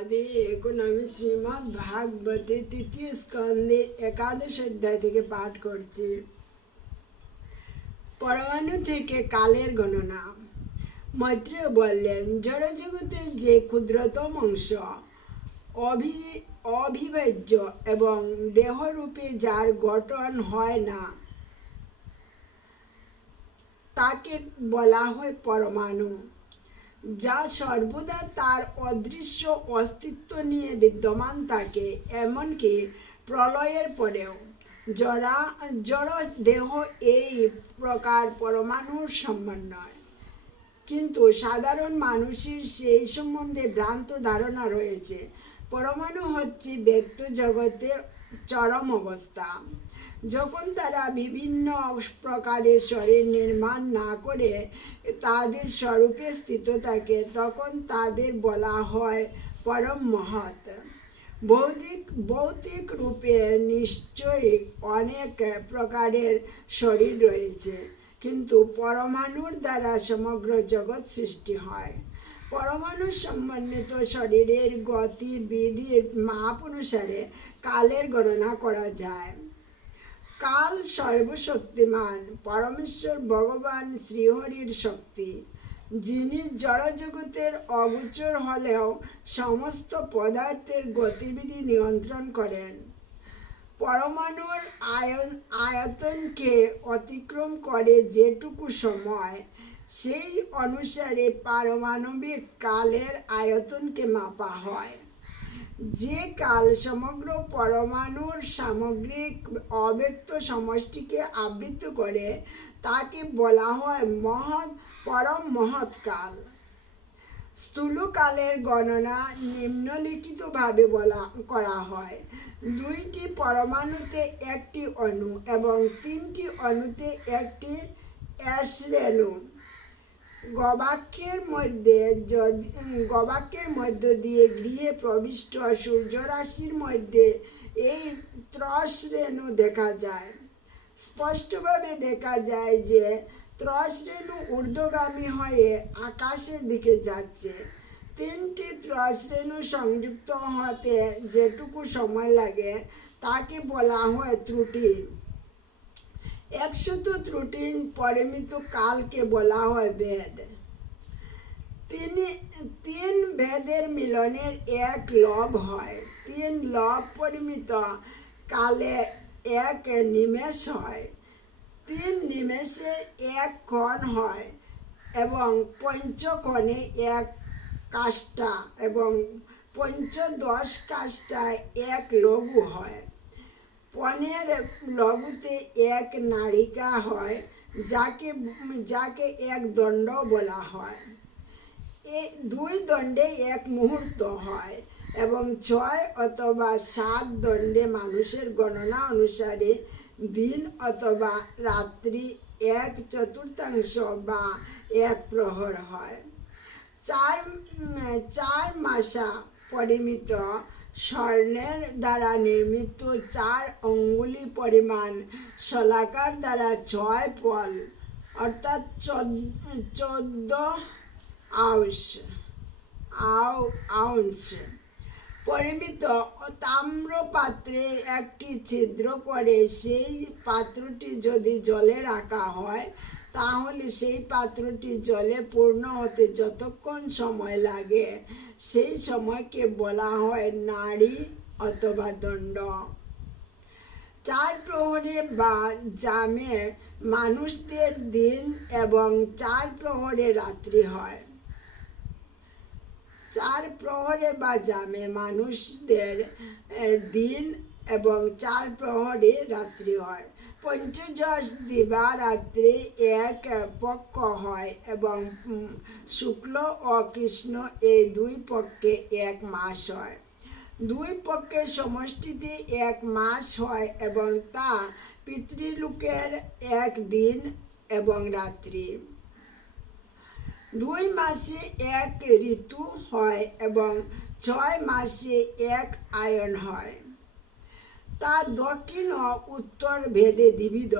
রাধে এখন শ্রীমৎ ভাগবতে তৃতীয় স্কন্ধের একাদশ অধ্যায় থেকে পাঠ করছি। পরমাণু থেকে কালের গণনা। মৈত্রেয় বললেন, জড়জগতের যে ক্ষুদ্রতম অংশ, অভি, অবিভাজ্য এবং দেহরূপে যার গঠন হয় না, তাকে বলা হয় পরমাণু। যা সর্বদা তার অদৃশ্য অস্তিত্ব নিয়ে বিদ্যমান থাকে, এমনকি প্রলয়ের পরেও। জরা, জড় দেহ এই প্রকার পরমাণুর সমন্বয় কিন্তু সাধারণ মানুষের সেই সম্বন্ধে ভ্রান্ত ধারণা রয়েছে। পরমাণু হচ্ছে ব্যক্ত জগতের চরম অবস্থা। যখন তারা বিভিন্ন প্রকারের শরীর নির্মাণ না করে তাদের স্বরূপে স্থিত থাকে, তখন তাদের বলা হয় পরম মহৎ। ভৌতিক ভৌতিক রূপে নিশ্চয়ই অনেক প্রকারের শরীর রয়েছে, কিন্তু পরমাণুর দ্বারা সমগ্র জগৎ সৃষ্টি হয়। পরমাণু সম্বন্ধিত শরীরের গতি বিধির মাপ অনুসারে কালের গণনা করা যায়। কাল সর্বশক্তিমান, পরমেশ্বর ভগবান শ্রীহরির শক্তি, যিনি জড়জগতের অগোচর হলেও সমস্ত পদার্থের গতিবিধি নিয়ন্ত্রণ করেন। পরমাণুর আয়ন, আয়তনকে অতিক্রম করে যেটুকু সময়, সেই অনুসারে পারমাণবিক কালের আয়তনকে মাপা হয়। যে কাল সমগ্র পরমাণুর সামগ্রিক অব্যক্ত সমষ্টিকে আবৃত করে, তাকে বলা হয় মহৎ, পরম মহৎ কাল। স্থূলকালের গণনা নিম্নলিখিতভাবে বলা, করা হয়। দুইটি পরমাণুতে একটি অণু এবং তিনটি অণুতে একটি অ্যাশ রেণু গবাক্ষের মধ্যে যদি গবাক্ষের মধ্য দিয়ে গৃহে প্রবিষ্ট সূর্যরাশির মধ্যে এই ত্রস রেণু দেখা যায়। স্পষ্টভাবে দেখা যায় যে ত্রস রেণু ঊর্ধ্বগামী হয়ে আকাশের দিকে যাচ্ছে। তিনটি ত্রস রেণু সংযুক্ত হতে যেটুকু সময় লাগে, তাকে বলা হয় ত্রুটি। একশত ত্রুটির পরিমিত কালকে বলা হয় বেদ। তিনি, তিন ভেদের মিলনের এক লব হয়। তিন লব পরিমিত কালে এক নিমেষ হয়। তিন নিমেষে এক ক্ষণ হয় এবং পঞ্চক্ষণে এক কাষ্টা এবং পঞ্চদশ কাষ্টায় এক লঘু হয়। পনেরো লঘুতে এক নারিকা হয়, যাকে যাকে এক দণ্ড বলা হয়। এ দুই দণ্ডে এক মুহূর্ত হয় এবং ছয় অথবা সাত দণ্ডে মানুষের গণনা অনুসারে দিন অথবা রাত্রি এক চতুর্থাংশ বা এক প্রহর হয়। চার চার মাসা পরিমিত স্বর্ণের দ্বারা নির্মিত চার অঙ্গুলি পরিমাণ শলাকার দ্বারা ছয় পল, অর্থাৎ চোদ্দ আউস আউ আউন্স পরিমিত তাম্র পাত্রে একটি ছিদ্র করে সেই পাত্রটি যদি জলে রাখা হয় তাহলে সেই পাত্রটি জলে পূর্ণ হতে যতক্ষণ সময় লাগে, সেই সময়কে বলা হয় নারী অথবা দণ্ড। চার প্রহরে বা জামে মানুষদের দিন এবং চার প্রহরে রাত্রি হয়। চার প্রহরে বা জামে মানুষদের দিন এবং চার প্রহরে রাত্রি হয়। পঞ্চদশ দিবা রাত্রি এক পক্ষ হয় এবং শুক্ল ও কৃষ্ণ এই দুই পক্ষে এক মাস হয়। দুই পক্ষের সমষ্টিতে এক মাস হয় এবং তা পিতৃলোকের এক দিন এবং রাত্রি। দুই মাসে এক ঋতু হয় এবং ছয় মাসে এক আয়ন হয়। তা দক্ষিণ ও উত্তর ভেদে দ্বিবিধ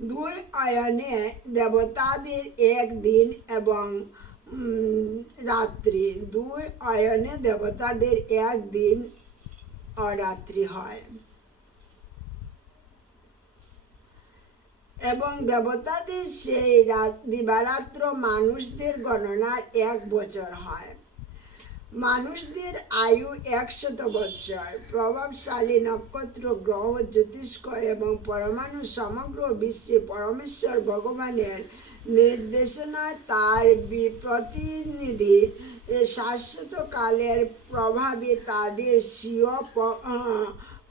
দুই আয়নে দেবতাদের এক দিন এবং রাত্রি। দুই অয়নে দেবতাদের একদিন অরাত্রি হয়। এবং দেবতাদের সেই রাত দিবারাত্র মানুষদের গণনার এক বছর হয়। মানুষদের আয়ু একশত বৎসর। প্রভাবশালী নক্ষত্র, গ্রহ, জ্যোতিষ্ক এবং পরমাণু সমগ্র বিশ্বে পরমেশ্বর ভগবানের নির্দেশনায় তার প্রতিনিধি এ শাশ্বত কালের প্রভাবে তাদের স্বীয়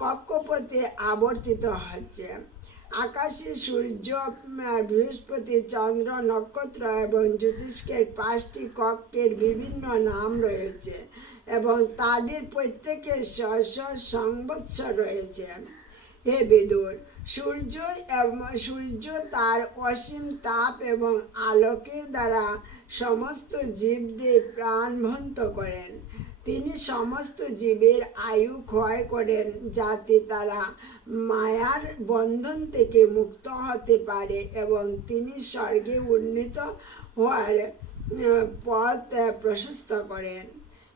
কক্ষপথে আবর্তিত হচ্ছে। আকাশে সূর্য বৃহস্পতি, চন্দ্র, নক্ষত্র এবং জ্যোতিষ্কের পাঁচটি কক্ষের বিভিন্ন নাম রয়েছে এবং তাদের প্রত্যেকের স্ব স্ব সংবৎসর রয়েছে। হে বিদুর, সূর্য সূর্য তার অসীম তাপ এবং আলোকের দ্বারা সমস্ত জীবদের প্রাণবন্ত করেন। তিনি সমস্ত জীবের আয়ু ক্ষয় করেন যাতে তারা মায়ার বন্ধন থেকে মুক্ত হতে পারে এবং তিনি স্বর্গে উন্নীত হওয়ার পথ প্রশস্ত করেন।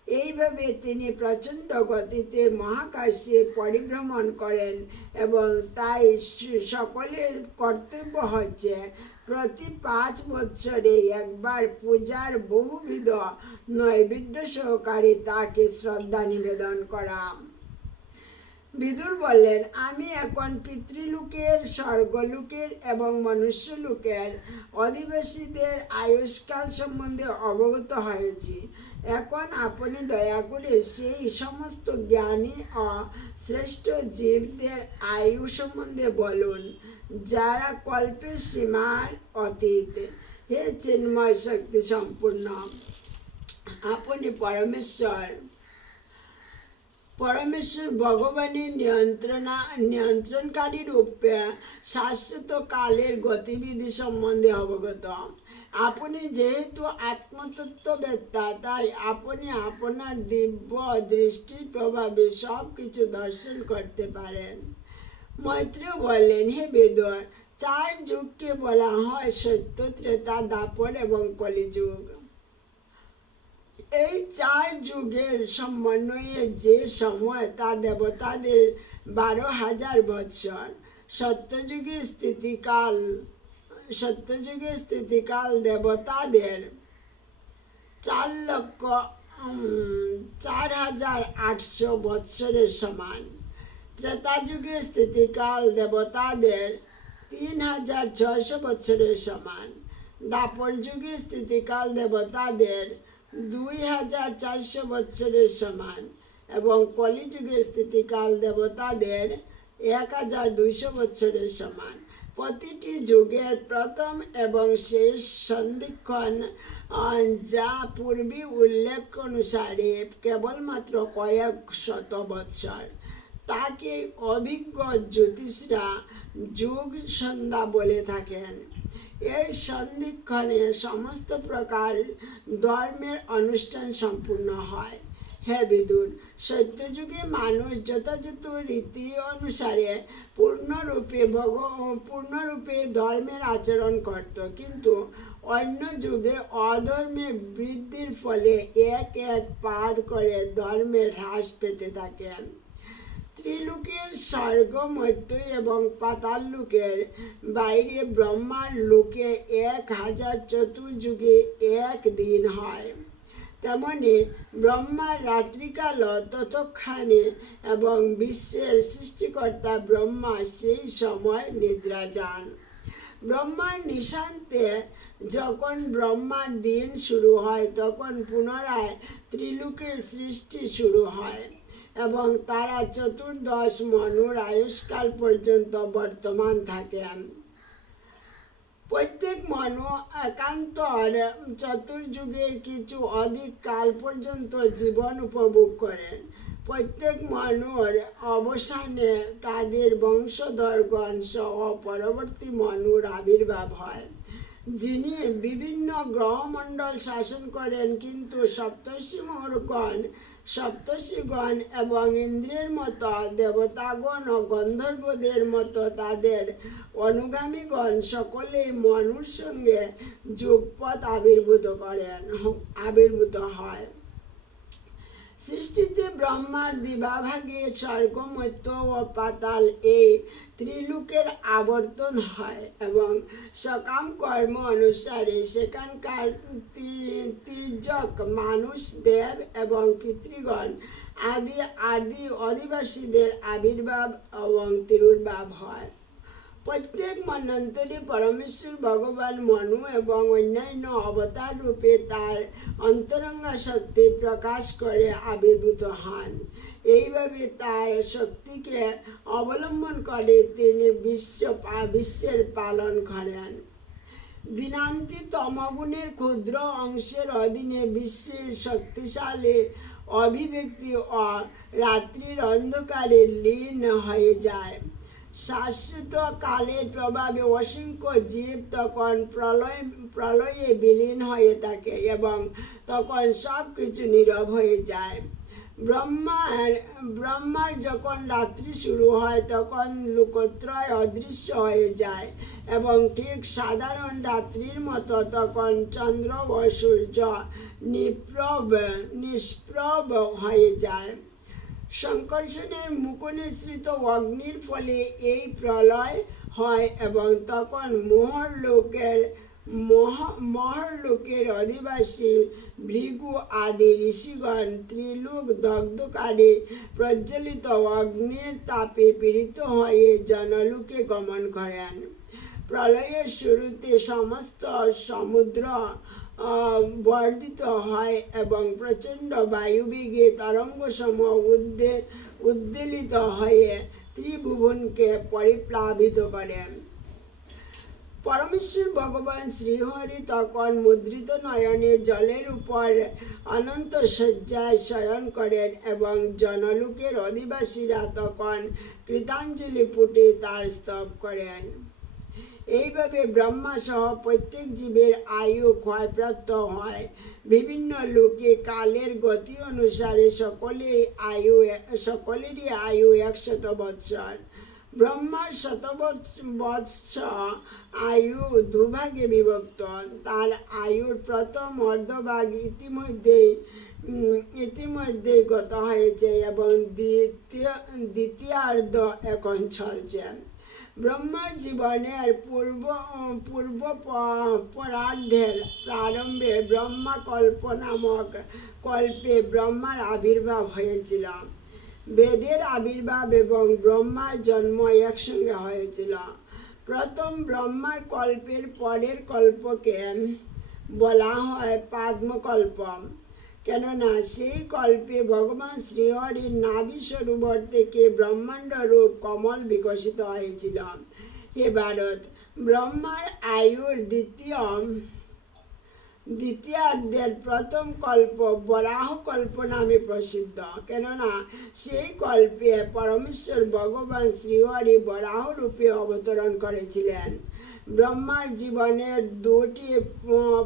এইভাবে তিনি প্রচণ্ড গতিতে মহাকাশে পরিভ্রমণ করেন এবং তাই সকলের কর্তব্য হচ্ছে প্রতি পাঁচ বছরে একবার পূজার বহুবিধ নৈবেদ্য সহকারে তাকে শ্রদ্ধা নিবেদন করা। বিদুর বললেন, আমি এখন পিতৃলোকের, স্বর্গলোকের এবং মনুষ্যলোকের অধিবাসীদের আয়ুষ্কাল সম্বন্ধে অবগত হয়েছি। এখন আপনি দয়া করে সেই সমস্ত জ্ঞানী ও শ্রেষ্ঠ জীবদের আয়ু সম্বন্ধে বলুন, যারা কল্পের সীমার অতীত। হে চিন্ময় শক্তি সম্পূর্ণ। আপনি পরমেশ্বর। পরমেশ্বর ভগবানের নিয়ন্ত্রণা, নিয়ন্ত্রণকারী রূপে শাশ্বত কালের গতিবিধি সম্বন্ধে অবগত। আপনি যেহেতু আত্মতত্ত্ববেত্তা, তাই আপনি আপনার দিব্য দৃষ্টির প্রভাবে সব কিছু দর্শন করতে পারেন। মৈত্র বললেন, হে বেদর চার যুগকে বলা হয় সত্য ত্রেতা দাপর এবং কলিযুগ। এই চার যুগের সমন্বয়ে যে সময় তা দেবতাদের বারো হাজার বৎসর। সত্যযুগের স্থিতিকাল সত্যযুগের স্থিতিকাল দেবতাদের চার লক্ষ চার হাজার আটশো বৎসরের সমান। ত্রেতা যুগের স্থিতিকাল দেবতাদের তিন হাজার ছয়শো বৎসরের সমান। দাপর যুগের স্থিতিকাল দেবতাদের দুই হাজার চারশো বৎসরের সমান এবং কলিযুগের স্থিতিকাল দেবতাদের এক হাজার দুইশো বৎসরের সমান। প্রতিটি যুগের প্রথম এবং শেষ সন্ধিক্ষণ যা পূর্বে উল্লেখ অনুসারে কেবলমাত্র কয়েক শত বৎসর। তাকে অভিজ্ঞ জ্যোতিষরা যুগ সন্ধ্যা বলে থাকেন। এই সন্ধিক্ষণে সমস্ত প্রকার ধর্মের অনুষ্ঠান সম্পূর্ণ হয়। হে বিদুর, সত্যযুগে মানুষ যথাযথ রীতি অনুসারে পূর্ণরূপে ভগ, পূর্ণরূপে ধর্মের আচরণ করত। কিন্তু অন্য যুগে অধর্মে বৃদ্ধির ফলে এক এক পাদ করে ধর্মের হ্রাস পেতে থাকেন ত্রিলোকের স্বর্গ এবং পাতাল লোকের। বাইরে ব্রহ্মার লোকে এক হাজার চতুর্যুগে এক দিন হয়। তেমনি ব্রহ্মার রাত্রিকাল ততক্ষণে এবং বিশ্বের সৃষ্টিকর্তা ব্রহ্মা সেই সময় নিদ্রা যান। ব্রহ্মার নিশান্তে যখন ব্রহ্মার দিন শুরু হয়, তখন পুনরায় ত্রিলোকের সৃষ্টি শুরু হয়। এবং তারা চতুর্দশ মনুর আয়ুষ্কাল পর্যন্ত বর্তমান থাকেন। প্রত্যেক মনু একান্তর চতুর্যুগের কিছু অধিক কাল পর্যন্ত জীবন উপভোগ করেন। প্রত্যেক মনুর অবসানে তাদের বংশধরগণ সহ পরবর্তী মনুর আবির্ভাব হয়। যিনি বিভিন্ন গ্রহমণ্ডল শাসন করেন, কিন্তু সপ্তর্ষি মহরগণ সপ্তর্ষিগণ এবং ইন্দ্রের মতো দেবতাগণ ও গন্ধর্বদের মতো তাদের অনুগামীগণ সকলেই মনুর সঙ্গে যুগপথ আবির্ভূত করেন, আবির্ভূত হয়। সৃষ্টিতে ব্রহ্মার দিবাভাগে স্বর্গ মৈত্য ও পাতাল এই ত্রিলোকের আবর্তন হয় এবং সকাম কর্ম অনুসারে সেখানকার তির্যক মানুষ, দেব এবং পিতৃগণ, আদি আদি অধিবাসীদের আবির্ভাব এবং তিরুর্ভাব হয়। প্রত্যেক মন্বন্তরে পরমেশ্বর ভগবান মনু এবং অন্যান্য অবতার রূপে তার অন্তরঙ্গা শক্তি প্রকাশ করে আবির্ভূত হন। এইভাবে তার শক্তিকে অবলম্বন করে তিনি বিশ্ব বিশ্বের পালন করেন। দিনান্তি তমগুণের ক্ষুদ্র অংশের অধীনে বিশ্বের শক্তিশালী অভিব্যক্তি ও রাত্রির অন্ধকারে লীন হয়ে যায়। শাশ্বত কালের প্রভাবে অসংখ্য জীব তখন প্রলয় প্রলয়ে বিলীন হয়ে থাকে এবং তখন সব কিছু নীরব হয়ে যায়। ব্রহ্মার ব্রহ্মার যখন রাত্রি শুরু হয়, তখন লোকত্রয় অদৃশ্য হয়ে যায় এবং ঠিক সাধারণ রাত্রির মতো তখন চন্দ্র ও সূর্য নিপ্রব নিষ্প্রব হয়ে যায়। সংকর্ষণের মুখনিসৃত অগ্নির ফলে এই প্রলয় হয় এবং তখন মোহর লোকের মহ- মহর লোকের অধিবাসী ভৃগু আদি ঋষিগণ ত্রিলোক দগ্ধকারী প্রজ্বলিত অগ্নির তাপে পীড়িত হয়ে জনলোকে গমন করেন। প্রলয়ের শুরুতে সমস্ত সমুদ্র বর্ধিত হয় এবং প্রচণ্ড বায়ুবেগে তরঙ্গ সমূহ উদ্দে উদ্বেলিত হয়ে ত্রিভুবনকে পরিপ্লাবিত করেন পরমেশ্বর ভগবান শ্রীহরি তখন মুদ্রিত নয়নে জলের উপর অনন্ত শয্যায় শয়ন করেন এবং জনলোকের অধিবাসীরা তখন কৃতাঞ্জলি পুটে তার স্তব করেন। এইভাবে ব্রহ্মা সহ প্রত্যেক জীবের আয়ু ক্ষয়প্রাপ্ত হয়। বিভিন্ন লোকে কালের গতি অনুসারে সকলে আয়ু সকলেরই আয়ু একশত বৎসর। ব্রহ্মার শতবৎস আয়ু দুভাগে বিভক্ত। তার আয়ুর প্রথম অর্ধভাগ ইতিমধ্যেই উম, ইতিমধ্যেই গত হয়েছে এবং দ্বিতীয় দ্বিতীয়ার্ধ এখন চলছে। ব্রহ্মার জীবনের পূর্ব পূর্ব পরার্ধের প্রারম্ভে ব্রহ্মা কল্প নামক কল্পে ব্রহ্মার আবির্ভাব হয়েছিল। বেদের আবির্ভাব এবং ব্রহ্মার জন্ম একসঙ্গে হয়েছিল। প্রথম ব্রহ্মার কল্পের পরের কল্পকে বলা হয় পাদ্মকল্প। কেননা সেই কল্পে ভগবান শ্রীহরির নাভি সরোবর থেকে ব্রহ্মাণ্ড রূপ কমল বিকশিত হয়েছিল। হে ভারত, ব্রহ্মার আয়ুর দ্বিতীয় দ্বিতীয়ার্ধের প্রথম কল্প বরাহ কল্প নামে প্রসিদ্ধ। কেননা সেই কল্পে পরমেশ্বর ভগবান শ্রীহরি বরাহ রূপে অবতরণ করেছিলেন। ব্রহ্মার জীবনের দুটি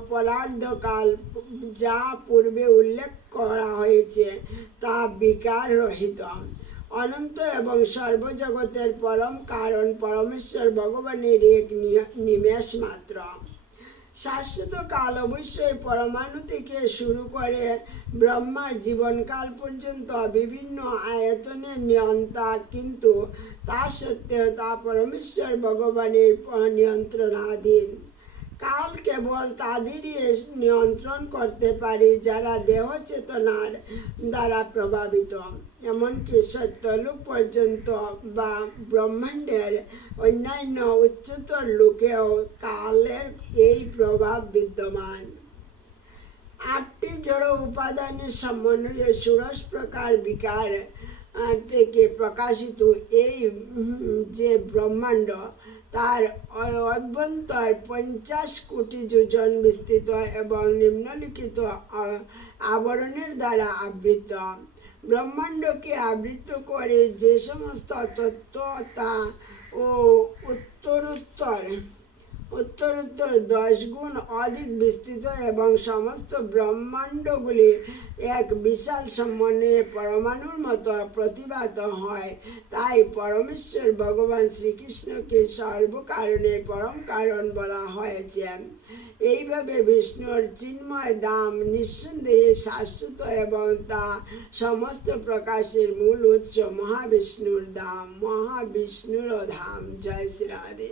পরার্ধকাল যা পূর্বে উল্লেখ করা হয়েছে, তা বিকার রহিত। অনন্ত এবং সর্বজগতের পরম কারণ পরমেশ্বর ভগবানের এক নিমেষ মাত্র। শাশ্বত কাল অবশ্যই পরমাণু থেকে শুরু করে ব্রহ্মার জীবনকাল পর্যন্ত বিভিন্ন আয়তনের নিয়ন্তা, কিন্তু তা সত্ত্বেও তা পরমেশ্বর ভগবানের নিয়ন্ত্রণাধীন। কাল কেবল তাদেরই নিয়ন্ত্রণ করতে পারে, যারা দেহ চেতনার দ্বারা প্রভাবিত। এমনকি সত্যলোক পর্যন্ত বা ব্রহ্মাণ্ডের অন্যান্য উচ্চতর লোকেও কালের এই প্রভাব বিদ্যমান। আটটি জড় উপাদানের সমন্বয়ে ষোড়শ প্রকার বিকার থেকে প্রকাশিত এই যে ব্রহ্মাণ্ড তার অভ্যন্তর পঞ্চাশ কোটি যোজন বিস্তৃত এবং নিম্নলিখিত আবরণের দ্বারা আবৃত। ব্রহ্মাণ্ডকে আবৃত করে যে সমস্ত তত্ত্ব তা ও উত্তরোত্তর উত্তর উত্তর দশ গুণ অধিক বিস্তৃত এবং সমস্ত ব্রহ্মাণ্ডগুলি এক বিশাল সমন্বয়ে পরমাণুর মতো প্রতিভাত হয়। তাই পরমেশ্বর ভগবান শ্রীকৃষ্ণকে সর্বকারণের পরম কারণ বলা হয়েছে। এইভাবে বিষ্ণুর চিন্ময় দাম নিঃসন্দেহে শাশ্বত এবং তা সমস্ত প্রকাশের মূল উৎস মহাবিষ্ণুর ধাম মহাবিষ্ণুর ধাম। জয় শ্রী রাধে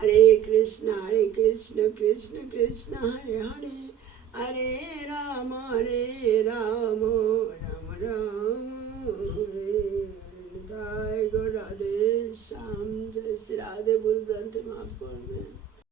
হরে কৃষ্ণ হরে কৃষ্ণ কৃষ্ণ কৃষ্ণ হরে হরে হরে রাম হরে রাম রাম রাম হরে রাধে শ্যাম জয় শ্রী রাধে ভুল গ্রন্থে মাফ করবেন